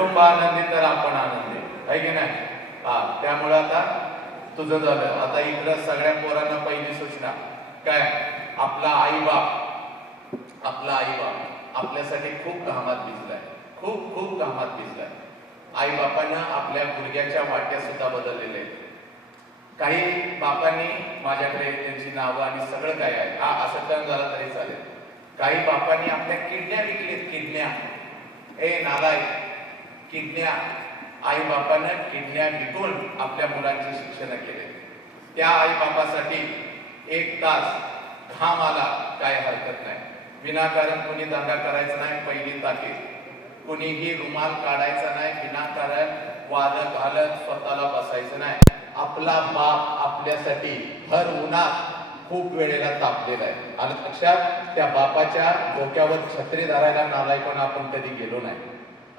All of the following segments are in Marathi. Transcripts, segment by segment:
कुटुंब आनंदी तर आपण आनंदी. आहे की नाही? हा त्यामुळे आता तुझं झालं. आता इकडं सगळ्या पोरांना पहिली सूचना. काय? आपला आई बाप आपला आई बाप आपल्यासाठी खूप घामात भिजलाय. खूप खूप घामात भिजलाय. आई बापानं आपल्या मुलग्याच्या वाट्या सुद्धा बदललेल्या आहेत. काही बापांनी माझ्याकडे त्यांची नावं आणि सगळं काय आहे हा असं टर्न झाला तरी चालेल. काही बापांनी आपल्या किडण्या विकलेत किडण्या. ए नालाय किडण्या आई बापानं किडण्या विकून आपल्या मुलांची शिक्षण केले. त्या आई बापासाठी एक तास घाम आला काय हरकत नाही. विनाकारण कोणी दंडा करायचा नाही पहिली ताकीद. कुणीही रुमाल काढायचा नाही विनाकारण वाद घालत स्वतःला बसायचं नाही. आपला बाप आपल्यासाठी हर उन्हात खूप वेळेला तापलेला आहे. आणि लक्षात त्या बापाच्या डोक्यावर छत्री धरायला नालायपणा आपण कधी गेलो नाही.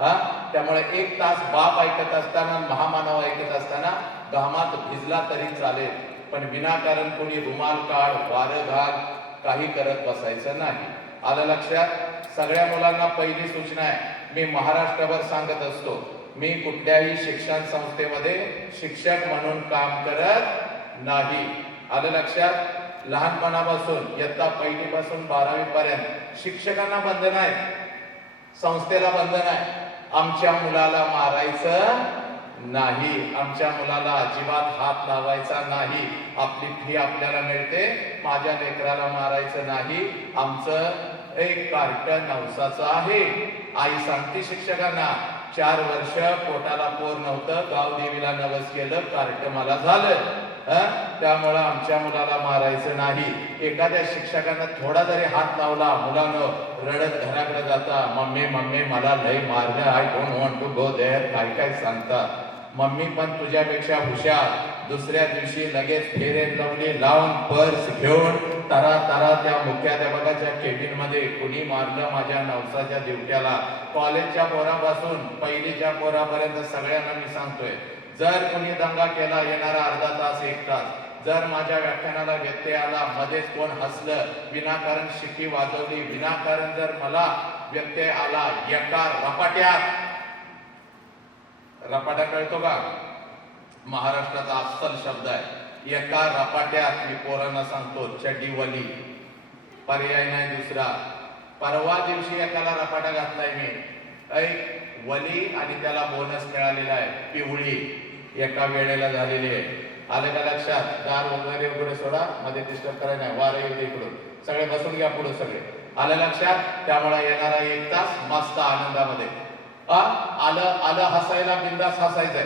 हा? त्यामुळे एक तास बाप ऐकत असताना महामानव ऐकत असताना घामात भिजला तरी चालेल. पण विनाकारण कोणी रुमाल काढ वार घाल काही करत बसायचं नाही. आलं लक्षात? सगळ्या मुलांना पहिली सूचना आहे. मी महाराष्ट्रभर सांगत असतो मी कुठल्याही शिक्षण संस्थेमध्ये शिक्षक म्हणून काम करत नाही. आलं लक्षात? लहानपणापासून इयत्ता पहिलीपासून बारावी पर्यंत शिक्षकांना बंधन आहे. संस्थेला बंधन आहे. आमच्या मुलाला मारायचं नाही. आमच्या मुलाला अजिबात हात लावायचा नाही. आपली फी आपल्याला मिळते. माझ्या लेकराला मारायचं नाही. आमचं एक कार्ट नवसाचं आहे. आई सांगते शिक्षकांना चार वर्ष पोटाला पोर नव्हतं. गाव देवीला नवस केलं कार्ट मला झालं. त्यामुळं आमच्या मुलाला मारायचं नाही. एखाद्या शिक्षकानं थोडा जरी हात लावला मुलानं रडत घराकडे जाता मम्मी मम्मी मला लय मारलं. I don't want to go there काय काय सांगतात. मम्मी पण तुझ्यापेक्षा हुशार. दुसऱ्या दिवशी लगेच फेरे लावली लावून पर्स घेऊन तरा तरा त्या मुख्याध्यापकाच्या केबिनमध्ये कुणी मारलं माझ्या नवसाच्या दिवट्याला. कॉलेजच्या पोरापासून पहिलीच्या पोरापर्यंत सगळ्यांना मी सांगतोय जर कोणी दंगा केला येणारा अर्धा तास एक तास. जर माझ्या व्याख्यानाला व्यत्यय आला मध्येच कोण हसलं विनाकारण शिक्की वाजवली विनाकारण जर मला व्यत्यय आला एका रपाट्यात. रपाटा कळतो का? महाराष्ट्राचा अस्सल शब्द आहे. एका रपाट्यात मी पोरांना सांगतो चडीवली पर्याय नाही दुसरा. परवा दिवशी एकाला रपाटा घातलाय मी. ऐक वली आणि त्याला बोनस मिळालेला आहे. पिवळी एका वेळेला झालेली आहे. आलं का लक्षात? दार वगैरे वगैरे सोडा मध्ये डिस्टर्ब करायला नाही. वारं येते इकडून. सगळे बसून घ्या पुढे सगळे. आलं लक्षात? त्यामुळे येणारा एक तास मस्त आनंदामध्ये. आलं आलं हसायला बिंदास हसायचंय.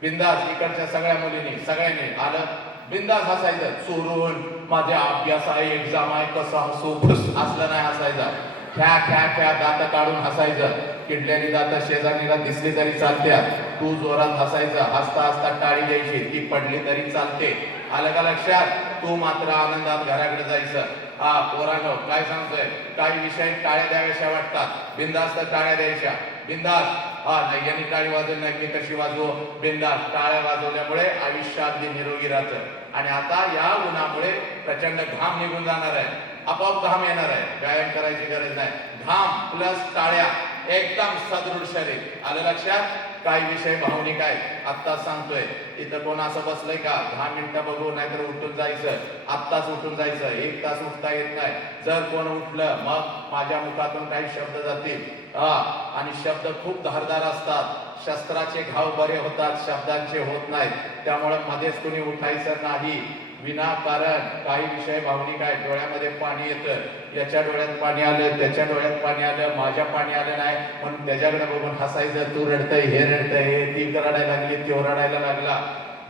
बिंदास इकडच्या सगळ्या मुलींनी सगळ्यांनी आलं बिंदास हसायचं चोरून माझ्या अभ्यास आहे एक्झाम आहे कसं हसू. असलं नाही हसायचं. ख्या ख्या ख्या दात काढून हसायचं. किडल्याने जाता शेजारीला दिसली तरी चालत्या. तू जोरात हसायचा हसता हसता टाळी द्यायची. ती पडली तरी चालते. आलं का लक्षात? तू मात्र आनंदात घराकडे जायचं. हा पोरानो काय सांगतोय? काही विषय टाळ्या द्याव्याशा वाटतात. बिंदास्त टाळ्या द्यायच्या. बिंदास हा नाही यांनी टाळी वाजवली नाही मी कशी वाजवू? बिंदास टाळ्या वाजवल्यामुळे आयुष्यात निरोगी राहतं. आणि आता या उन्हामुळे प्रचंड घाम निघून जाणार आहे. आपोआप घाम येणार आहे. व्यायाम करायची गरज नाही. घाम प्लस टाळ्या. एकदम सदृढ शरीर. आलं लक्षात? काही विषय भावनिक आहे. आत्ता सांगतोय. इथं कोण असं बसलंय का? दहा मिनिटं बघू नाहीतर उठून जायचं. आत्ताच उठून जायचं. एक तास उठता येत नाही. जर कोण उठलं मग माझ्या मुखातून काही शब्द जातील. हा. आणि शब्द खूप धारदार असतात. शस्त्राचे घाव बरे होतात शब्दांचे होत नाहीत. त्यामुळे मध्येच कुणी उठायचं नाही. विनाकारण काही विषय भावनिक आहे. डोळ्यामध्ये पाणी येतं. याच्या डोळ्यात पाणी आलं त्याच्या डोळ्यात पाणी आलं माझ्या पाणी आलं नाही. म्हणून त्याच्याकडे बघून हसायचं तू रडतय हे रडतय ती रडायला लागली तो रडायला लागला.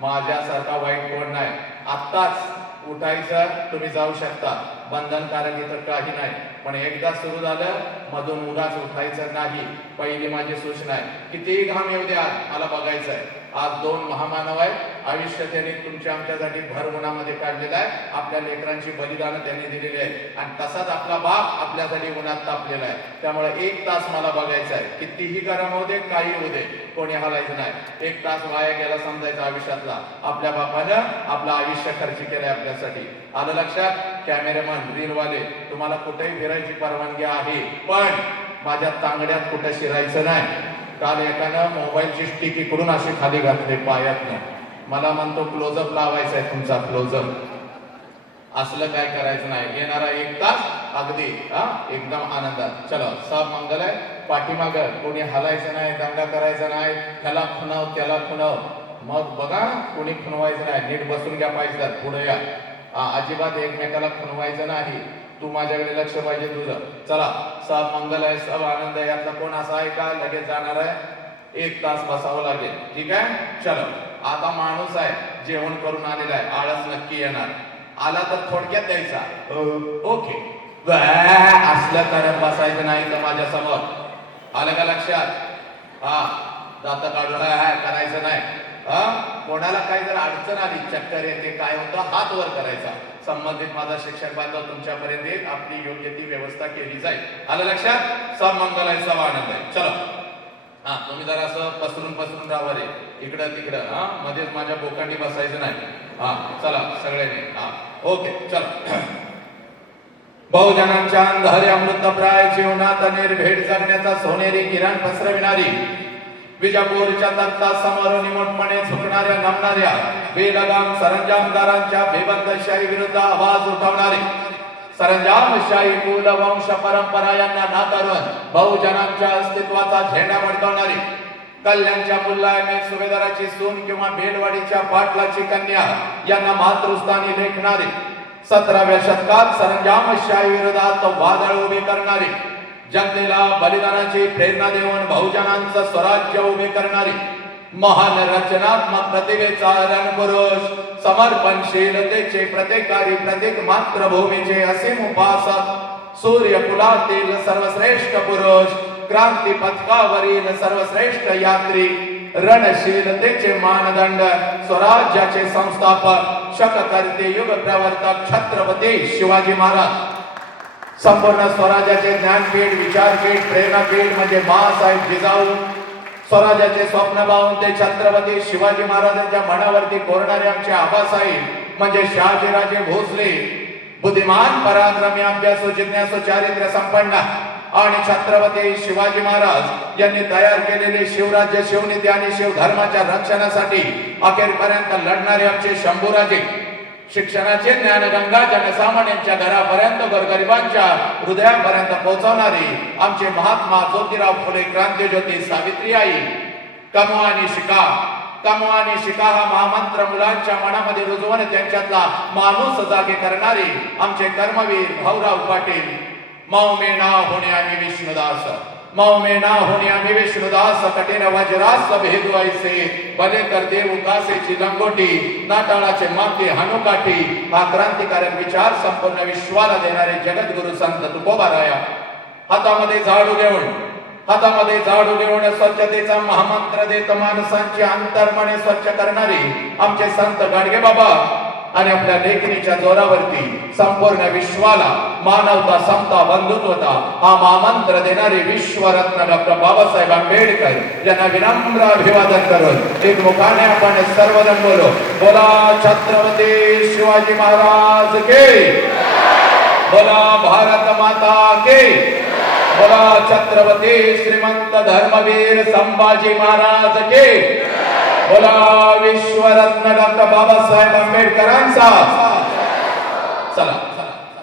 माझ्यासारखा वाईट कोण नाही. आत्ताच उठायचं तुम्ही जाऊ शकता. बंधनकारक इथं काही नाही. पण एकदा सुरू झालं मधून उदास उठायचं नाही. पहिली माझी सूचना आहे कितीही घाम येऊ द्या मला बघायचं आहे आज दोन महामानव आहेत आयुष्य त्यांनी तुमच्या आमच्यासाठी भर उन्हामध्ये काढलेलं आहे. आपल्या लेकरांची बलिदानं त्यांनी दिलेली आहेत आणि तसाच आपला बाप आपल्यासाठी उन्हात तापलेला आहे. त्यामुळे एक तास मला बघायचा आहे कितीही गरम होऊ दे काही होऊ दे कोणी हलायचं नाही. एक तास वाया गेला समजायचा आयुष्यातला. आपल्या बापानं आपलं आयुष्य खर्च केलंय आपल्यासाठी. आलं लक्षात? कॅमेरामन रीलवाले तुम्हाला कुठेही फिरायची परवानगी आहे पण माझ्या तांगड्यात कुठे शिरायचं नाही. काल एकानं मोबाईलची स्टिक इकडून अशी खाली घातली पायातनं. मला म्हणतो क्लोजअप लावायचा आहे तुमचा क्लोजअप असलं काय करायचं नाही. येणारा एक तास अगदी हा एकदम आनंदात. चलो सब मंगल आहे पाठीमाग कोणी हलायचं नाही दंगा करायचा नाही त्याला खुणाव त्याला खुणाव. मग बघा कोणी खुणवायचं नाही. नीट बसून घ्या पाहिजे पुढे या. अजिबात एकमेकाला खुणवायचं नाही. तू माझ्याकडे लक्ष पाहिजे तुझं. चला सब मंगल आहे सब आनंद आहे. यातला कोण असा आहे का? लगेच जाणार आहे. एक तास बसावं लागेल. ठीक आहे? चलो. आता माणूस आहे जेवण करून आलेला आहे. आळस नक्की येणार. आला तर थोडक्यात द्यायचा. अ, ओके. वॅ, असलं करत बसायचं नाही तर माझ्यासमोर आलं का लक्षात? हा. दात काढून हा, हा, करायचं नाही. हा? कोणाला काही जर अडचण आली चक्कर येते काय होतं हात वर करायचा. संबंधित माझा शिक्षक बांधव तुमच्यापर्यंत येईल आपली योग्य ती व्यवस्था केली जाईल. आलं लक्षात? सब मंगल आहे सब आनंद आहे. चलो. हा तुम्ही जरा असं पसरून पसरून राहा रे इकडं तिकडं. हा मध्येच माझ्या बोकांडी बसायचं नाही. हा चला सगळ्यांनी. हा ओके चला. बहुजनांच्या अंधारे अमृतप्राय जीवनात निर्भेड जगण्याचा सोनेरी किरण पसरविणारी. विजापूरच्या तख्ता समोर निमटपणे झुकणाऱ्या नमणाऱ्या बेलगाम सरंजामदारांच्या बेबंदशाही विरुद्ध आवाज उठवणारे. सरंजामशाही कुल वंश परंपरा यांना नाकारून बहुजनांच्या अस्तित्वाचा झेंडा फडकवणारी कल्याणच्या मुल्लायमे सुभेदाराची सून किंवा बेलवाडीच्या पाटलाची कन्या यांना मातृस्थानी लेखणारी. सतराव्या शतकात सरंजामशाही विरोधात वादळ उभे करणारी. जनतेला बलिदानाची प्रेरणा देऊन बहुजनांचं स्वराज्य उभे करणारी महान रचनात्मक प्रतिभेचा रणपुरुष समर्पणशीलतेचे प्रत्येकारी प्रत्येक मातृभूमीचे असीम उपासक सूर्य कुलातील सर्वश्रेष्ठ पुरुष क्रांती पथकावरील सर्वश्रेष्ठ यात्री रणशीलतेचे मानदंड स्वराज्याचे संस्थापक शककर्ते युग प्रवर्तक छत्रपती शिवाजी महाराज. संपूर्ण स्वराज्याचे ज्ञानपीठ विचारपीठ प्रेरणापीठ म्हणजे बाळासाहेब जिजाऊ. स्वराज्याचे स्वप्न पाहून ते छत्रपती शिवाजी महाराजांच्या मनावरती कोरणारे आमचे आबासाहेब म्हणजे शहाजीराजे भोसले. बुद्धिमान पराक्रमी अभ्यासू जिज्ञासू चारित्र्य संपन्न आणि छत्रपती शिवाजी महाराज यांनी तयार केलेले शिवराज्य शिवनीती आणि शिवधर्माच्या रक्षणासाठी अखेरपर्यंत लढणारे आमचे शंभूराजे. शिक्षणाचे ज्ञानगंगा जनसामान्यांच्या घरापर्यंत गोरगरिबांच्या हृदयापर्यंत पोहोचवणारी आमचे महात्मा ज्योतिराव फुले क्रांतीज्योती सावित्री आई. कमवा आणि शिका कमवा आणि शिका हा महामंत्र मुलांच्या मनामध्ये रुजवून त्यांच्यातला माणूस जागे करणारे आमचे कर्मवीर भाऊराव पाटील. मौमेना मे ना होणे आम्ही विष्णुदास. मौ ना होणे विष्णुदास कठीण वज्रास भेदू ऐसे भले कर देव कासेची लंगोटी नाटाळाचे माते हनुकाठी हा क्रांतिकारक विचार संपूर्ण विश्वाला देणारे जगद्गुरु संत तुकोबाराया. हातामध्ये झाडू घेऊन हातामध्ये झाडू घेऊन स्वच्छतेचा महामंत्र देत माणसांची अंतर्मने स्वच्छ करणारे आमचे संत गाडगे बाबा आणि आपल्या लेखणीच्या जोरावरती संपूर्ण विश्वाला मानवता समता बंधुत्वता हा महामंत्र देणारे विश्वरत्न डॉक्टर बाबासाहेब आंबेडकर यांना विनम्र अभिवादन करून एक मुखाने आपण सर्वजण बोलो. बोला छत्रपती शिवाजी महाराज के. बोला भारत माता के. बोला छत्रपती श्रीमंत धर्मवीर संभाजी महाराज के. बोला विश्वरत्न डॉक्टर बाबासाहेब आंबेडकरांचा. चला.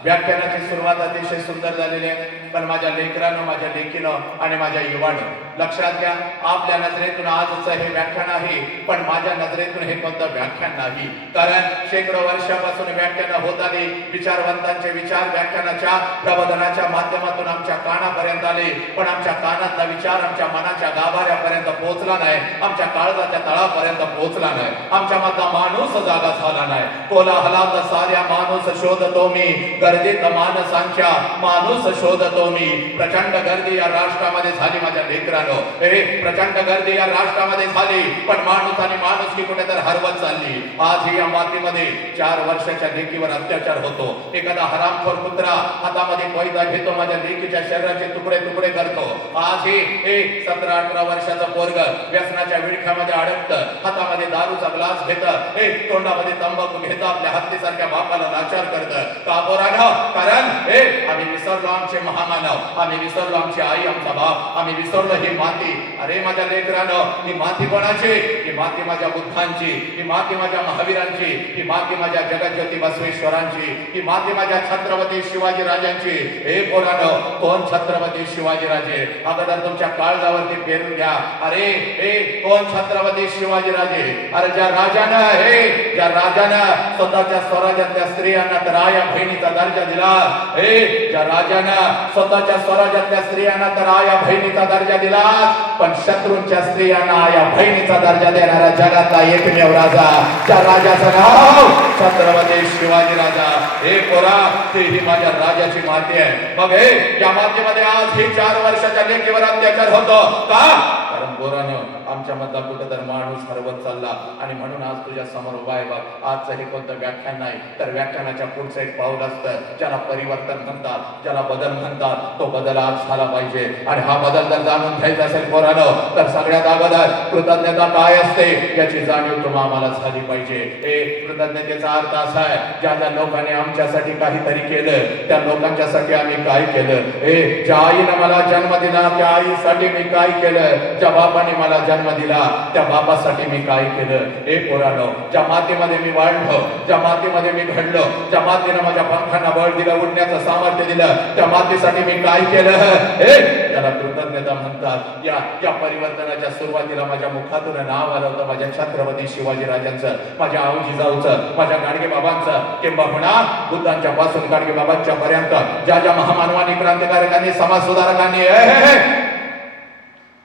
व्याख्यानाची सुरुवात अतिशय सुंदर झालेली आहे. पण माझ्या लेकरानं माझ्या लेकीनं आणि माझ्या युवानं लक्षात घ्या आपल्या नजरेतून आजचं हे व्याख्यान आहे पण माझ्या नजरेतून हे कोणतं व्याख्यान नाही. कारण शेकडो वर्षापासून व्याख्यानं होत आली विचारवंतांचे विचार व्याख्यानाच्या प्रबोधनाच्या माध्यमातून आमच्या कानापर्यंत आले पण आमच्या कानातला विचार आमच्या मनाच्या गाभाऱ्यापर्यंत पोहोचला नाही आमच्या काळजाच्या तळापर्यंत पोहोचला नाही आमच्या मधला माणूस जागा झाला नाही. कोलाहलात साऱ्या माणूस शोधतो मी गर गर्दीत माणसांच्या माणूस शोधतो मी. प्रचंड गर्दी या राष्ट्रामध्ये झाली माझ्या लेकरानो. हे प्रचंड गर्दी या राष्ट्रामध्ये झाली. पण माणूस आणि माणूस की कुठे तर हरवत चालली. आज ही या मातीमध्ये चार वर्षाच्या लेकीवर अत्याचार होतो. एखादा हरामखोर कुत्रा हातामध्ये पैदा घेतो माझ्या लेकीच्या शरीराचे तुकडे तुकडे करतो. आज हे एक सतरा अठरा वर्षाचा पोरग व्यसनाच्या विळख्यामध्ये अडकतं. हातामध्ये दारूचा ग्लास घेतं. हे तोंडामध्ये तंबाखू घेतं. आपल्या हत्तीसारख्या बापाला लाचार करतं. का पोरानं कारण हे आम्ही विसरलो आमचे महामानव आम्ही विसरलो आमची आई आमचा बाप आम्ही विसरलो ही माती. अरे माझ्या लेकरानं ही माती कोणाची? ही माती माझ्या बुद्धांची ही माती माझ्या महावीरांची ही माती माझ्या जगज्योती बसवेश्वरांची ही माती माझ्या छत्रपती शिवाजी राजांची. हे पोरानं कोण छत्रपती शिवाजी राजे? अगोदर तुमच्या काळजावरती पेरून घ्या. अरे हे कोण छत्रपती शिवाजी राजे? अरे ज्या राजानं हे ज्या राजानं स्वतःच्या स्वराज्यातल्या स्त्रियांना तर आया बहिणीचा दर्जा दिला. हे ज्या राजानं स्वतःच्या स्वराज्यातल्या स्त्रियांना तर आया बहिणीचा दर्जा दिला पण शत्रूंच्या स्त्रियांना आया बहिणीचा दर्जा देणारा जगातला एकमेव राजा. त्या राजाचं नाव छत्रपती शिवाजी राजा. हे पोरा ते ही माझ्या राजाची माती आहे. मग हे या मातीमध्ये आज ही चार वर्षाच्या लेकीवर अत्याचार होतो. का? कारण पोरानं आमच्या मधला कुठं तर माणूस हरवत चालला. आणि म्हणून आज तुझ्या समोर उभा आहे बघ. आजचं हे कोणतं व्याख्यान नाही. तर व्याख्यानाच्या पुढचं एक पाऊल असतं. ज्याला परिवर्तन म्हणतात ज्याला बदल म्हणतात तो बदल आज झाला पाहिजे. आणि हा बदल जर जाणून घ्यायचा असेल पोरानं तर सगळ्यात अगोदर कृतज्ञता काय असते याची जाणीव तुम्हा आम्हाला झाली पाहिजे. हे कृतज्ञतेचा अर्थ असा आहे ज्या ज्या लोकांनी आमच्यासाठी काहीतरी केलं त्या लोकांच्यासाठी आम्ही काय केलं? हे ज्या आईनं मला जन्म दिला त्या आईसाठी मी काय केलं? ज्या बाबाने मला जन्म दिला त्या बापासाठी मी काय केलं? हे पोरानो ज्या मातीमध्ये मी वाढलो ज्या मातीमध्ये मी घडलो ज्या मातीनं माझ्या पंखांना बळ दिलं उडण्याचं सामर्थ्य दिलं त्या मातीसाठी मी काय केलं? हे त्याला कृतज्ञता म्हणतात. या या परिवर्तनाच्या सुरुवातीला माझ्या मुखातून नाव आलं होतं माझ्या छत्रपती शिवाजी राजांचं माझ्या आऊजी जाऊचं माझ्या गाडगे बाबांचं. किंबहुना बुद्धांच्या पासून गाडगे बाबांच्या पर्यंत ज्या ज्या महामानवानी क्रांतिकारकांनी समाज सुधारकांनी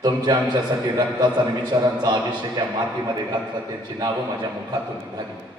तुमच्या आमच्यासाठी रक्ताचा आणि विचारांचा अभिषेक या मातीमध्ये घातला. त्यांची नावं माझ्या मुखातून निघाली.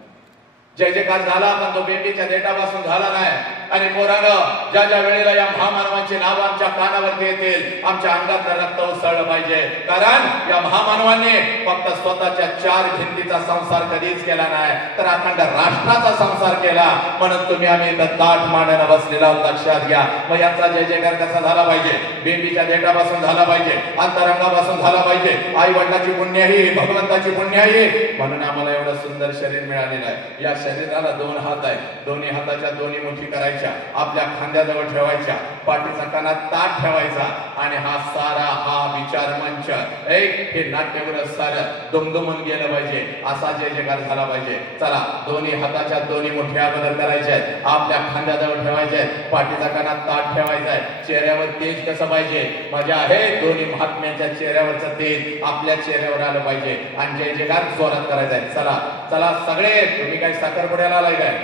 जे जे काल झाला पण तो बेबीच्या देठापासून झाला नाही. आणि पोरानं ज्या ज्या वेळेला या महामानवांची नाव आमच्या कानावरती येतील आमच्या अंगात रक्त उसळलं पाहिजे. कारण या महामानवाने फक्त स्वतःच्या चार भिंतीचा संसार कधीच केला नाही तर अखंड राष्ट्राचा संसार केला. म्हणून तुम्ही आम्ही इथं ताट मांडायला बसलेला लक्षात घ्या. मग यांचा जय जयकार कसा झाला पाहिजे? बेबीच्या देठापासून झाला पाहिजे. अंतरंगापासून झाला पाहिजे. आई वडिलाची पुण्याही भगवंताची पुण्याही. म्हणून आम्हाला एवढं सुंदर शरीर मिळालेलं आहे. या शरीराला दोन हात आहे दोन्ही हाताच्या दोन्ही मुठी करायच्या. आपल्या खांद्याजवळ ठेवायच्या. पाठीचा कानात ताट ठेवायचा. आणि हा सारा हा विचार मंच. एक हे नाट्यगृह सारं दुमदुमून गेलं पाहिजे. असा जय जयकार झाला पाहिजे. चला दोन्ही हाताच्या दोन्ही मुठ्या बदल करायच्या आहेत. आपल्या खांद्याजवळ ठेवायच्या आहेत. पाठीचा कानात ताट ठेवायचा आहे. चेहऱ्यावर तेज कसं पाहिजे? मजा आहे. दोन्ही महात्म्यांच्या चेहऱ्यावरचं तेज आपल्या चेहऱ्यावर आलं पाहिजे. आणि जय जयकार जोरात करायचा आहे. चला चला सगळे तुम्ही काही साखरपुड्याला आलाय काय?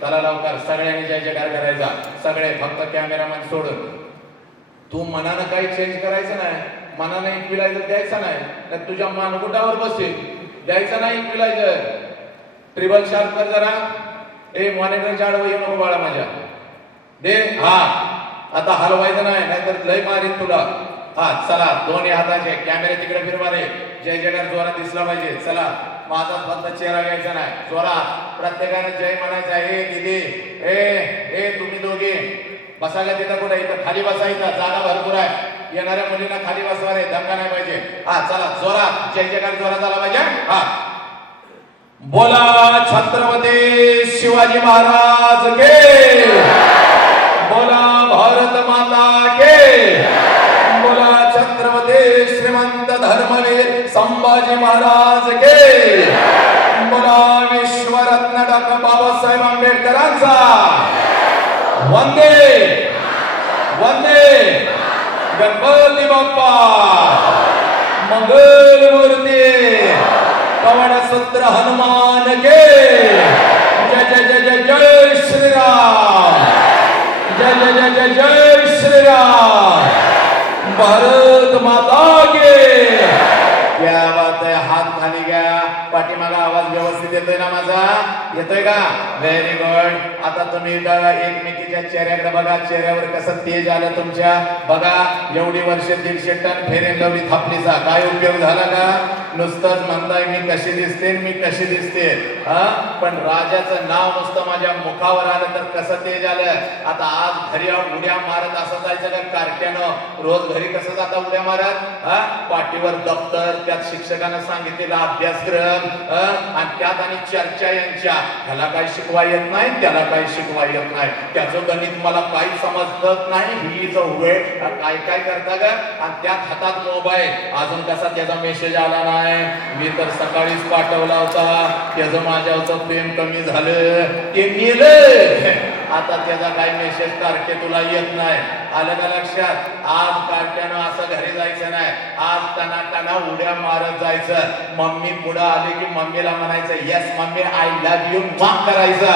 चला लवकर सगळ्यांनी जय जयकार करायचा सगळे फक्त कॅमेरामॅन सोडून. तू मनानं काही चेंज करायचं नाही. मनाने इक्विलायझर द्यायचं नाही. तर तुझ्या मानगुटावर बसेल. द्यायचं नाही इक्विलायझर ट्रिबल शार्प कर जरा. ए मॉनिटर चाडव येऊ नको बाळा माझ्या. दे हा. आता हलवायचं नाही नाहीतर लय मारीन तुला. हा चला दोन्ही हाताचे कॅमेरे तिकडे फिरवा रे. जय जयकार जोरात दिसला पाहिजे. चला. माझा फक्त चेहरा घ्यायचा नाही. जोरात प्रत्येकाने जय म्हणायचं हे दिदी ए ए तुम्ही दोघे. बसायला तिथं कुठे? इथं खाली बसायचं जागा भरपूर आहे. येणाऱ्या मुलींना खाली बसवा रे धमका नाही पाहिजे. हा चला जोरात जय जयकार जोरात आला पाहिजे. हा. बोला छत्रपती शिवाजी महाराज के. बोला भारत माता के. बोला छत्रपती श्रीमंत धर्मवीर संभाजी महाराज के. वंदे वंदे गणपती बाप्पा मंगल मूर्ती पवन सत्र हनुमान के जय जय जय जय जय श्री राम जय जय जय जय जय श्री राम भारत माता के क्या बात आहे हात खाली घ्या पाठीमागा आवाज व्यवस्थित येतोय माझा? येतोय का? व्हेरी गुड आता तुम्ही एकमेकीच्या चेहऱ्याकडे बघा. चेहऱ्यावर कसं तेज आलं तुमच्या? बघा एवढी वर्ष दीडशे टन फेरेन लावली थापलीचा काय उपयोग झाला का? नुसतंच म्हणताय मी कशी दिसते मी कशी दिसते. हा? पण राजाचं नाव नुसतं माझ्या मुखावर आलं तर कसं तेज आलं? आता आज घरी उड्या मारत असं जायचं का कारट्यानं? रोज घरी कसं जाता उड्या मारत? हा? पाठीवर दप्तर त्यात शिक्षकानं सांगितलेला अभ्यासक्रम आणि त्यात आणि त्यांच्या यांच्या ह्याला काय शिकवा येत नाही त्याला काय शिकवा येत नाही. त्याचं गणित मला काही समजत नाही ही वेळ काय काय करता ग? आणि त्यात हातात मोबाईल अजून कसा त्याचा मेसेज आला नाही. मी तर सकाळीच पाठवला होता. त्याचं माझ्यावरचं प्रेम कमी झालं. ते गेलं आता त्याचा काही मेसेज कार्टे तुला येत नाही. आलं का लक्षात? आज कार्ट्यानं असं घरी जायचं नाही. आज टना टना उड्या मारत जायचं. मम्मी पुढं आली की मम्मीला म्हणायचं yes mummy I love you माफ करायचं.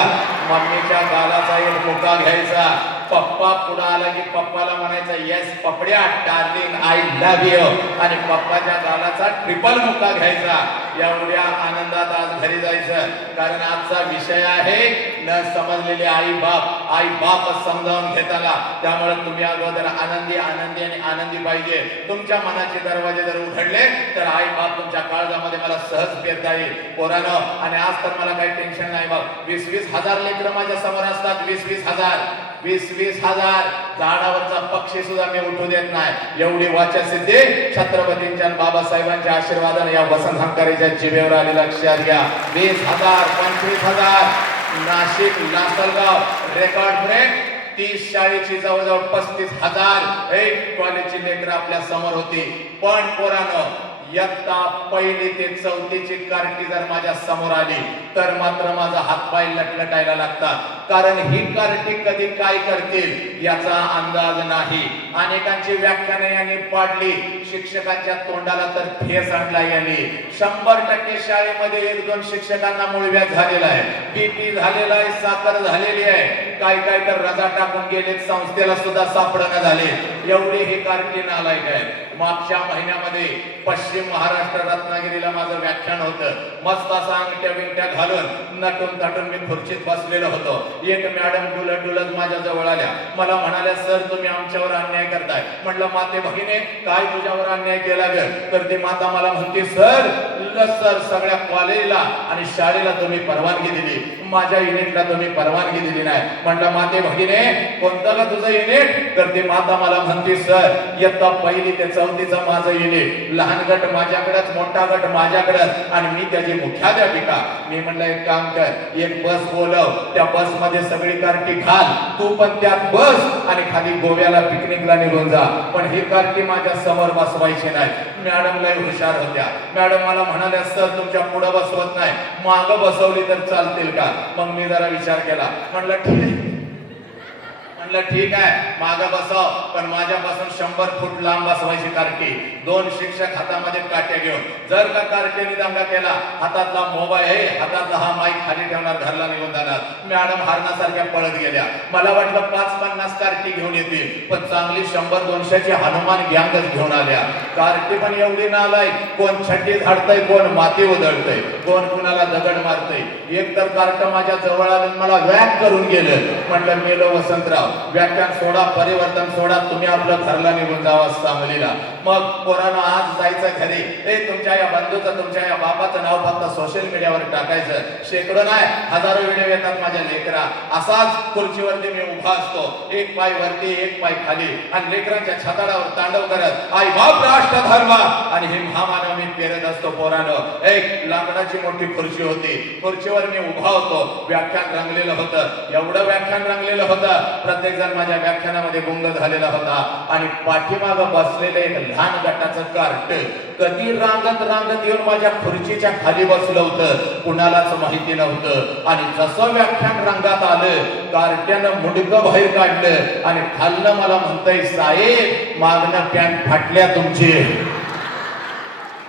मम्मीच्या गालाचा एक मुका घ्यायचा. पप्पा पुढं आला की पप्पाला म्हणायचं येस पपड्या डार्लिंग आय लव्ह यू आणि पप्पाच्या गालाचा ट्रिपल मुका घ्यायचा. एवढ्या आनंदात आज घरी जायचं. कारण आजचा विषय आहे न समजलेले आई बाप. आई बाप समजावून घेताना त्यामुळे तुम्ही अगोदर आनंदी आनंदी आणि आनंदी पाहिजे. तुमच्या मनाचे दरवाजे जर उघडले तर आई बाप तुमच्या काळजामध्ये मला सहज पेरता येईल पोरानं आणि आज तर मला काही टेन्शन नाही बाप वीस वीस हजार लेकर माझ्यासमोर असतात. वीस वीस हजार. वीस वीस हजार. झाडावरचा पक्षी सुद्धा मी उठू देत नाही. एवढी वाचा सिद्धी. छत्रपतींच्या बाबासाहेबांच्या आशीर्वादाने या वसंत हंकारीच्या जिभेवर आले. लक्षात घ्या. वीस हजार पंचवीस हजार. नाशिक लासलगाव रेकॉर्ड ब्रेक तीस शाळेची जवळजवळ पस्तीस हजार. एक कॉलेजची लेकर आपल्यासमोर होती. पण पोरानं इयत्ता पहिली ते चौथीची कार्टी जर माझ्यासमोर आली तर मात्र माझा हातपाय लटलटायला लागतात. कारण ही कार्टी कधी काय करतील याचा अंदाज नाही. अनेकांची व्याख्याने यांनी पाडली. शिक्षकांच्या तोंडाला तर फेस आणला यांनी. शंभर टक्के शाळेमध्ये एक दोन शिक्षकांना मुळव्याध झालेला आहे. बीपी झालेला आहे साखर झालेली आहे. काय काय तर रजा टाकून गेले संस्थेला सुद्धा सापडणं झाले. एवढे हे कार्टी नालायक आहे मागच्या महिन्यामध्ये पश्चिम महाराष्ट्र रत्नागिरीला माझं व्याख्यान होतं. मस्त असा अंगठ्या बिंगट्या घालून नटून तटून मी खुर्चीत बसलेलो होतो. एक मॅडम डुलत डुलत माझ्या जवळ आल्या. मला म्हणाल्या सर तुम्ही आमच्यावर अन्याय करताय. म्हटलं माते भगिने काय तुझ्यावर अन्याय केला ग? तर ती माता मला म्हणते सर सर सगळ्या कॉलेजला आणि शाळेला तुम्ही परवानगी दिली. माझ्या युनिटला तुम्ही परवानगी दिली नाही. म्हटलं माते भगिने कोणतं का तुझं युनिट? तर ती माता मला म्हणते सर इयत्ता पहिली त्याचं चौथीचं माझं येणे. लहान गट माझ्याकडेच मोठा गट माझ्याकडेच. आणि मी त्याची मुख्याध्यापिका मी म्हणलं एक काम कर एक बस बोलव. त्या बसमध्ये सगळी कार्टी घाल. तू पण त्यात बस आणि खाली गोव्याला पिकनिकला निघून जा. पण ही कार्टी माझ्यासमोर बसवायची नाही. मॅडम लय हुशार होत्या. मॅडम मला म्हणाल्या सर तुमच्या पुढं बसवत नाही. माग बसवली तर चालतील का? मग मी जरा विचार केला. म्हणलं ठीक. आहे म्हणलं ठीक आहे मागं बसव पण माझ्यापासून शंभर फूट लांब बसवायची कार्टी दोन शिक्षक हातामध्ये काट्या घेऊन जर का कार्टीने दंगा केला हातातला मोबाईल आहे हातातला हा माईक खाली ठेवणार घरला निघून जाणार. मॅडम हारणासारख्या पळत गेल्या. मला वाटलं पाच पन्नास कार्टी घेऊन येतील पण चांगली शंभर दोनशेची हनुमान गँगच घेऊन आल्या. कार्टी पण एवढी नालाय कोण छड्डी झाडतय कोण माती उधळतय कोण कुणाला दगड मारतय. एक तर कार्ट माझ्या जवळ आलं मला व्याग करून गेलं. म्हटलं मेलो वसंतराव व्याख्यान सोडा परिवर्तन सोडा तुम्ही आपलं घरला निघून जावा सांगलीला मग पोरानं आज जायचं घरी. ए तुमच्या या बंधूचं तुमच्या या बापाचं नाव फक्त सोशल मीडियावर टाकायचं. शेकडो नाही हजारो व्हिडिओ येतात माझ्या लेकरा. असाच खुर्चीवरती मी उभा असतो. एक पाय वरती एक पाय खाली. आणि लेकरांच्या छताडावर तांडव करत आई बाप राष्ट्र धर्म आणि हे महामानव मी पेरत असतो पोरानं. एक लाकडाची मोठी खुर्ची होती. खुर्चीवर मी उभा होतो. व्याख्यान रंगलेलं होतं. एवढं व्याख्यान रंगलेलं होतं. प्रत्येक जण माझ्या व्याख्यानामध्ये गुंग झालेला होता. आणि पाठीमाग बसलेलं एक लहान गटाचं कार्ट कधी रांगत रांगत येऊन माझ्या खुर्चीच्या खाली बसलं होतं. कुणालाच माहिती नव्हतं. आणि जसं व्याख्यान रंगात आलं कार्ट्यानं मुडकं बाहेर काढलं. आणि खाल्लं मला म्हणतंय साहेब मागणं पॅन फाटल्या तुमची.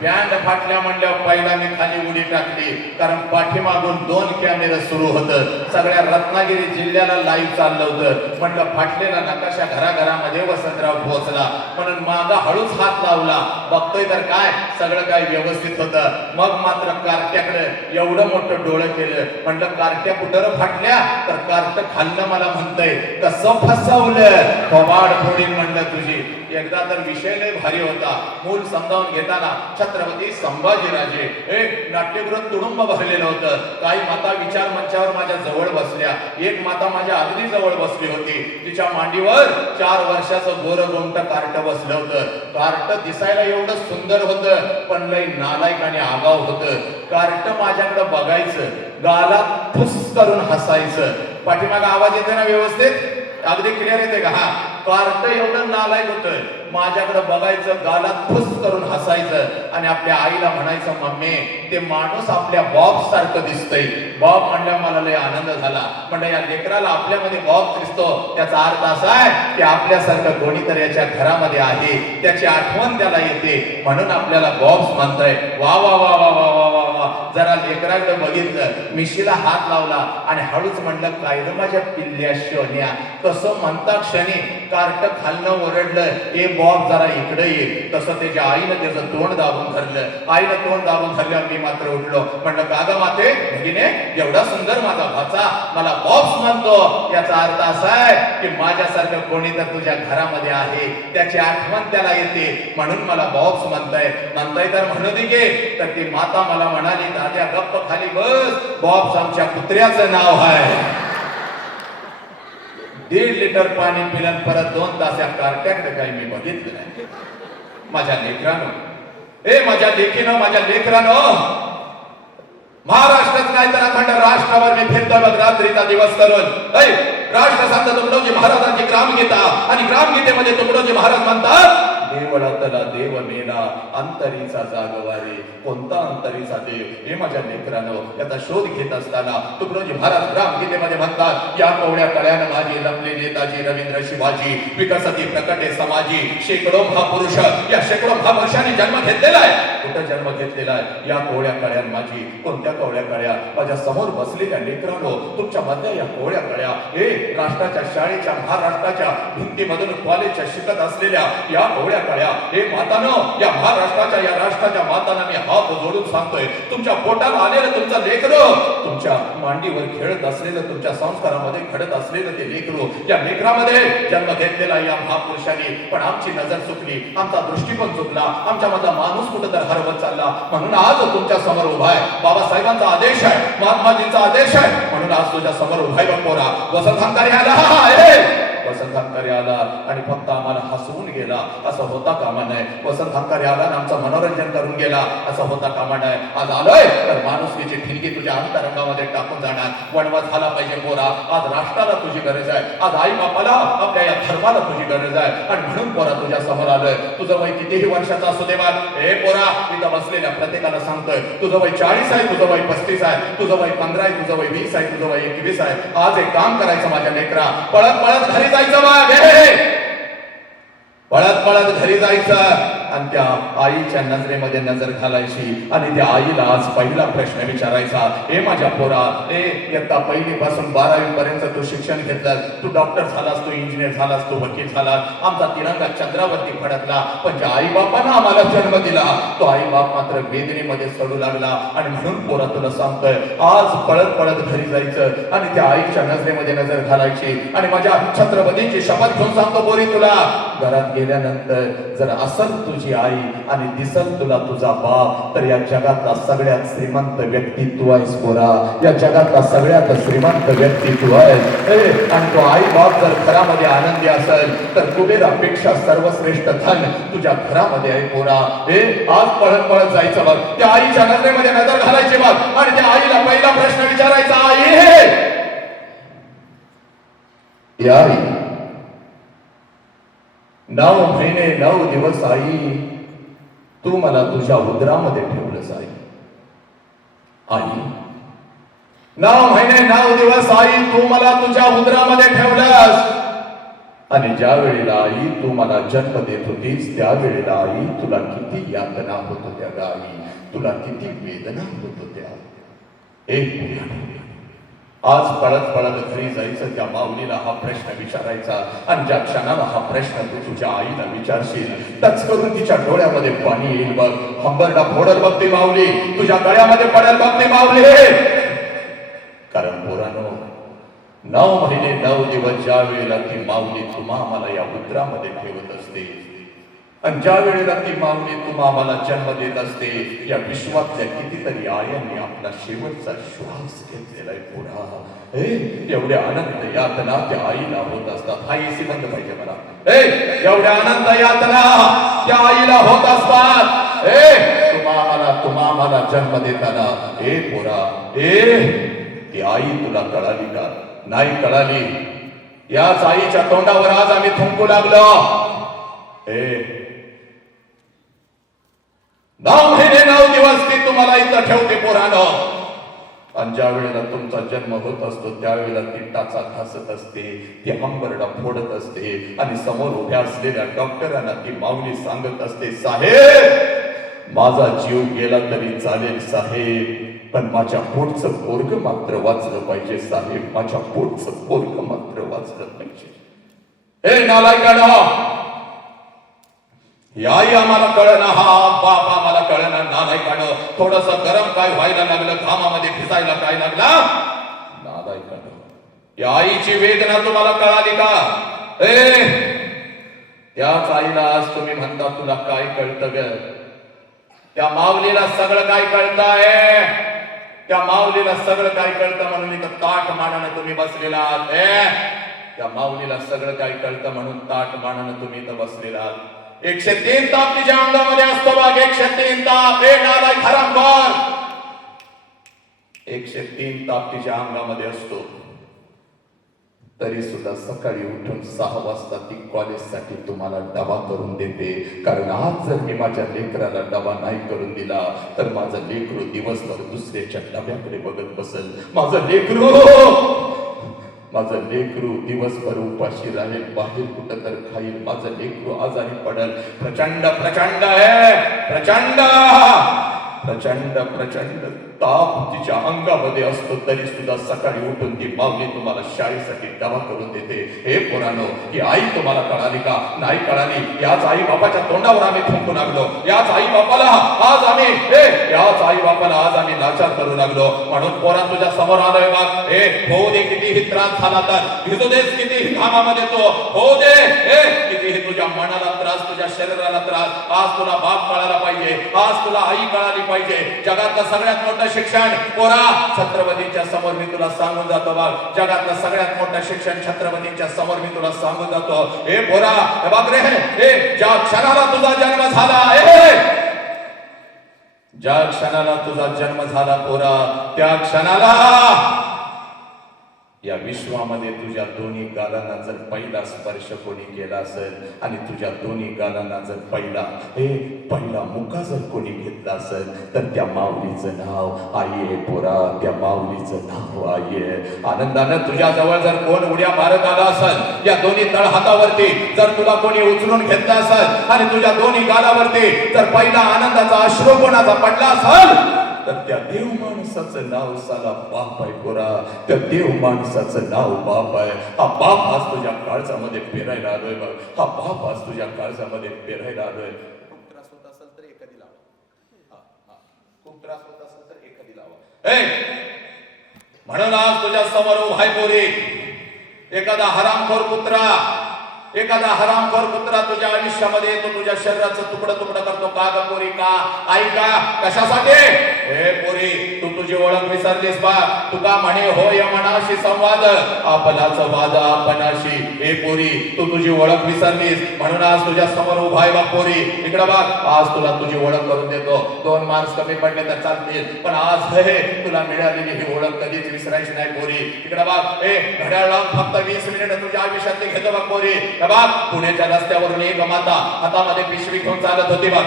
पॅन्ट फाटल्या म्हणल्यावर पहिला मी खाली उडी टाकली. कारण पाठीमागून दोन कॅमेरे सुरू होतं. सगळ्या रत्नागिरी जिल्ह्याला लाईव्ह चाललं होतं. म्हटलं फाटलेला नकाशा घराघरामध्ये वसंतराव पोहोचला. म्हणून माझा हळूच हात लावला. बघतोय तर काय? सगळं काय व्यवस्थित होतं. मग मात्र कार्ट्याकडे एवढं मोठं डोळं केलं. म्हटलं कार्ट्या कुठं फाटल्या? तर कार्ट खाल्लं मला म्हणतंय. कसं फसवलं. कबाड फोडी म्हणलं तुझी. एकदा तर विषय लय भारी होता. मूल समजावून घेताना छत्रपती संभाजीराजे हे नाट्यगृह तुडुंब भरलेलं होतं. काही माता विचार मंचावर माझ्या जवळ बसल्या. एक माता माझ्या अगदी जवळ बसली होती. तिच्या मांडीवर चार वर्षाचं गोर गोमट कार्ट बसलं होतं. कार्ट दिसायला एवढं सुंदर होतं पण लय नालायक आणि आगाव होतं. कार्ट माझ्याकडे बघायचं गाला फुस करून हसायचं. पाठीमागा आवाज येते ना व्यवस्थित? अगदी क्लिअर येते का? हा. कार्ट एवढं नालायक होतं माझ्याकडे बघायचं गालात फुस करून हसायचं आणि आपल्या आईला म्हणायचं मम्मी ते माणूस आपल्या बॉब सारखं दिसतंय. बॉब म्हणल्या मला लय आनंद झाला. म्हणजे या लेकराला आपल्यामध्ये बॉब दिसतो. त्याचा अर्थ असा आहे की आपल्यासारखं कोणीतरी याच्या घरामध्ये आहे. त्याची आठवण त्याला येते. म्हणून आपल्याला बॉब्स म्हणताय. वा वा वा वा वा वा वा वा. जरा लेकराकडे बघितलं मिशीला हात लावला आणि हळूच म्हणलं काय माझ्या पिल्ल्या शोन्या कसं म्हणता क्षणी कार्ट खालनं ओरडलं हे बॉब जरा इकडे ये. तसं त्याच्या आईनं त्याचं तोंड दाबून धरलं आईनं तोंड दाबून धरलं मी मात्र उठलो. म्हणलं कागा माते भगिने एवढा सुंदर माझा भाचा. मला बॉब्स म्हणतो याचा अर्थ असा आहे की माझ्यासारखं कोणी तर तुझ्या घरामध्ये आहे. त्याची आठवण त्याला येते. म्हणून मला बॉब्स म्हणताय. म्हणताय तर म्हणू दे गे. तर ती माता मला म्हणाली दाद्या गप्प खाली बस. बॉब्स आमच्या कुत्र्याचं नाव आहे. दीड लिटर पाणी पिल्यान परत दोन तास या कार्ट्याकडे काही मी बघितलं नाही. माझ्या लेकरानं. ए माझ्या लेकीनं माझ्या लेकरानं. महाराष्ट्रात नाही तर अखंड राष्ट्रावर मी फिरतो बघ रात्रीचा दिवस करून. ऐ राष्ट्रसंत तुकडोजी महाराजांची ग्रामगीता. आणि ग्रामगीतेमध्ये तुकडोजी महाराज म्हणतात देवळातला देव मेला अंतरीचा जागवारे कोणता अंतरीचा देव हे माझ्या लेकरानं याचा शोध घेत असताना तुकडोजी महाराज ग्रामगीतेमध्ये म्हणतात या कोवड्या कळ्यानं माझी लपले नेताजी रवींद्र शिवाजी विकसती प्रकटे समाजी शेकडो महापुरुष या शेकडो महापुरुषांनी जन्म घेतलेला आहे कुठं जन्म घेतलेला आहे या कोवळ्या कळ्या माझी कोणत्या कोवळ्या कळ्या माझ्यासमोर बसलेल्या लेकरांनो तुमच्या मधल्या या कोवळ्या कळ्या हे राष्ट्राच्या शाळेच्या महाराष्ट्राच्या भिंतीमधून कॉलेजच्या शिकत असलेल्या या कोवळ्या कळ्या हे मातानं या महाराष्ट्राच्या या राष्ट्राच्या मातानं मी हात जोडून सांगतोय. तुमच्या पोटाला आलेलं तुमचं लेकरो तुमच्या मांडीवर खेळत असलेलं तुमच्या संस्कारामध्ये घडत असलेलं ते लेकरो या लेकरामध्ये जन्म घेतलेला या महापुरुषांनी. पण आमची नजर चुकली आमचा दृष्टिकोन चुकला आमच्या मधला माणूस कुठं तर हरवत चालला. म्हणून आज तुमच्यासमोर उभा आहे. बाबासाहेबांचा आदेश आहे महात्माजींचा आदेश आहे. म्हणून आज तुझ्या समोर उभा आहे बपोरा वसंत हंकारी आला. वसंत हंकारी आला आणि फक्त आम्हाला हसवून गेला. असं होता कामा नये. वसंत हंकारी आला आणि आमचं मनोरंजन करून गेला. असं होता कामा नये. आज आलोय. तर माणुसकीची ठिणगी तुझ्या अंतरंगामध्ये टाकून जाणार. वणवा झाला पाहिजे पोरा आज राष्ट्राला तुझी गरज आहे. आज आई बापाला आपल्या या धर्माला तुझी गरज आहे. आणि म्हणून पोरा तुझ्या समोर आलोय. तुझं वय कितीही वर्षाचा असू देवा हे पोरा इथं बसलेल्या प्रत्येकाला सांगतोय. तुझं वय चाळीस आहे तुझं वय पस्तीस आहे. तुझं वय पंधरा आहे तुझं वय वीस आहे तुझं वय एकवीस आहे. आज एक काम करायचं माझ्या लेकरा. पळत पळत घरी जायचं. जमा घे पळत पळत घरी जायचं. आणि त्या आईच्या नजरेमध्ये नजर घालायची आणि त्या आईला आज पहिला प्रश्न विचारायचा ए माझ्या पोरा ए इयत्ता पहिलीपासून बारावी पर्यंत तू शिक्षण घेतलं तू डॉक्टर झालास तू इंजिनियर झालास तू वकील झालास आमचा तिरंगा चंद्रावरती फडकला पण ज्या आई बापानं आम्हाला जन्म दिला तो आई बाप मात्र वेदनेमध्ये सडू लागला आणि म्हणून पोरा तुला सांगतोय आज पळत पळत घरी जायचं आणि त्या आईच्या नजरेमध्ये नजर घालायची आणि माझ्या छत्रपतीची शपथ घेऊन सांगतो बोरी तुला. घरात गेल्यानंतर जर असल तुझी आई आणि दिसल तुला तुझा बाप तर या जगातला सगळ्यात श्रीमंत व्यक्ती तू आहेस पोरा. या जगातला सगळ्यात श्रीमंत व्यक्ती तू आहेस. आणि तो आई बाप जर घरामध्ये आनंदी असेल तर कुबेरापेक्षा सर्वश्रेष्ठ धन तुझ्या घरामध्ये आहे पोरा. हे आज पळत पळत जायचं बघ. त्या आईच्या नजरेमध्ये नजर घालायची बघ. आणि त्या आईला पहिला प्रश्न विचारायचा आई हे आई नऊ महिने नऊ दिवस आई तू मला तुझ्या उदरामध्ये ठेवलंस आई. आई नऊ महिने नऊ दिवस आई तू मला तुझ्या उदरामध्ये ठेवलंस. आणि ज्या वेळेला आई तू मला जन्म देत होतीस त्यावेळेला आई तुला किती यातना होत होत्या गाई तुला किती वेदना होत होत्या. एक आज पळत पळत घरी जायचं त्या माऊलीला हा प्रश्न विचारायचा आणि ज्या क्षणाला हा प्रश्न तू तुझ्या आईला विचारशील टच करून तिच्या डोळ्यामध्ये पाणी येईल बघ. हंबरडा फोडल बघ ते माऊली. तुझ्या गळ्यामध्ये पडेल बघ ते माऊली. कारण पोरानो नऊ महिने नऊ दिवस ज्या वेळेला ती माऊली तुम्हा आम्हाला या उद्रामध्ये ठेवत असते आणि ज्या वेळेला ती माऊली तू आम्हाला जन्म देत असते या विश्वातल्या कितीतरी आयांनी आपला शेवटचा श्वास घेतलेला आहे पुढा हे एवढ्या आनंद यातना त्या आईला होत असतात. हा एसी बंद पाहिजे मला. ए एवढ्या आनंद यातना त्या आईला होत असतात. ए तुम्हा तुम्हाला जन्म देताना ए पोरा ए ती आई तुला कळाली का? नाही कळाली. याच आईच्या तोंडावर आज आम्ही थुंकू लागलो. ए नऊ महिने नऊ दिवस ती तुम्हाला इथं ठेवते पोरानं. आणि ज्या वेळेला तुमचा जन्म होत असतो त्यावेळेला ती टाचा घासत असते ती हंबरडा फोडत असते आणि समोर उभ्या असलेल्या डॉक्टरांना ती माऊली सांगत असते साहेब माझा जीव गेला तरी चालेल साहेब पण माझ्या पोटचं पोरग मात्र वाचलं पाहिजे साहेब. माझ्या पोटचं पोरग मात्र वाचलं पाहिजे. हे नालायकानं याही आम्हाला कळना हा बाप आम्हाला कळणं ना नाही नालायकानं थोडस गरम काय व्हायला लागलं घामामध्ये भिजायला काय लागला? नालायकानं या आईची वेदना तुम्हाला कळाली का? ए त्याच आईला आज तुम्ही म्हणता तुला काय कळतं ग त्या माऊलीला सगळं काय कळत आहे त्या माऊलीला सगळं काय कळतं म्हणून इथं ताट मानानं तुम्ही बसलेला आहात त्या माऊलीला सगळं काय कळतं म्हणून ताट मानानं तुम्ही इथं बसलेला आहात. एकशे तीन ताप तिच्या अंगामध्ये असतो बघ एकशे तीन ताप. ए नालाय खरांबर. एकशे तीन ताप तिच्या अंगामध्ये असतो. तरी सुद्धा सकाळी उठून सहा वाजता ती कॉलेजसाठी तुम्हाला डबा करून देते. कारण आज जर मी माझ्या लेकराला डबा नाही करून दिला तर माझं लेकरू दिवसभर दुसऱ्याच्या डब्याकडे बघत बसल. माझं लेकरू! माझं लेकरू दिवसभर उपाशी राहील, बाहेर कुठं तर खाईल, माझं लेकरू आजारी पडल. प्रचंड प्रचंड आहे. प्रचंड प्रचंड प्रचंड. ताप तिच्या अंगामध्ये असतो तरी सुद्धा सकाळी उठून ती माऊली तुम्हाला शाळेसाठी डबा करून देते. हे पोरानो की आई तुम्हाला कळाली का? नाही कळाली. याच आई बापाच्या तोंडावर आम्ही थुंकू लागलो. याच आई बापाला आज आम्ही हे याच आई बापाला आज आम्ही नाचार करू लागलो. म्हणून पोरा तुझ्या समोर आलोय बघ. हे होऊ दे कितीही त्रास झाला तर. भिजू देस कितीही घामामध्ये तो. होऊ दे हे कितीही तुझ्या मनाला त्रास तुझ्या शरीराला त्रास. आज तुला बाप कळायला पाहिजे. आज तुला आई कळाली पाहिजे. जगातला सगळ्यात मोठा शिक्षण. पोरा छत्रपतींच्या समोर मी तुला सांगून जातो बाग जगातलं सगळ्यात मोठं शिक्षण छत्रपतींच्या समोर मी तुला सांगून जातो. हे पोरा बापरे हे ज्या क्षणाला तुझा जन्म झाला ज्या क्षणाला तुझा जन्म झाला पोरा त्या क्षणाला या विश्वामध्ये तुझ्या दोन्ही गालांना जर पहिला स्पर्श कोणी केला असेल आणि तुझ्या दोन्ही गालांना जर पहिला हे पहिला मुका जर कोणी घेतला असेल तर त्या माऊलीचं नाव आई आहे पोरा त्या माऊलीचं नाव आई आहे आनंदानं तुझ्या जवळ जर कोण उड्या मारत आला असेल या दोन्ही तळहातावरती जर तुला कोणी उचलून घेतला असेल आणि तुझ्या दोन्ही गालावरती जर पहिला आनंदाचा अश्रू कोणाचा पडला असेल तर त्या देव माणसाचं नाव साला बाप आहे कोरा त्या देव माणसाचं नाव बाप आहे. हा बाप आज तुझ्या काळजामध्ये पेरायला आलोय बघ. हा बाप आज तुझ्या काळजामध्ये पेरायला आलोय. खूप त्रास होत असेल तर एखादी लावा. खूप त्रास होत असेल तर एखादी लावा. म्हणून आज तुझ्या समोर उभाय पोरी. एखादा हरामखोर कुत्रा. एखादा हरामखोर कुत्रा तुझ्या आयुष्यामध्ये येतो तुझ्या शरीराचं तुकडं तुकडं करतो. का ग पोरी? का? आई का? कशासाठी? हे पोरी तू तुझी ओळख विसरलीस बा. तुका म्हणे होय मनाशी संवाद? आपलाच वाद आपणाशी. हे पोरी तू तुझी ओळख विसरलीस. म्हणून आज तुझ्या समोर उभा आहे बा पोरी. इकडे बघ आज तुला तुझी ओळख करून देतो. दोन मार्क्स कमी पडले तर चालतील. पण आज हे तुला मिळालेली ही ओळख कधीच विसरायची नाही पोरी. इकडं बघ हे घड्याळ लावून फक्त वीस मिनिट तुझ्या आयुष्यातली घेतो बा पोरी. पुण्याच्या रस्त्यावरून एक माता हातामध्ये पिशवी घेऊन चालत होती बघ.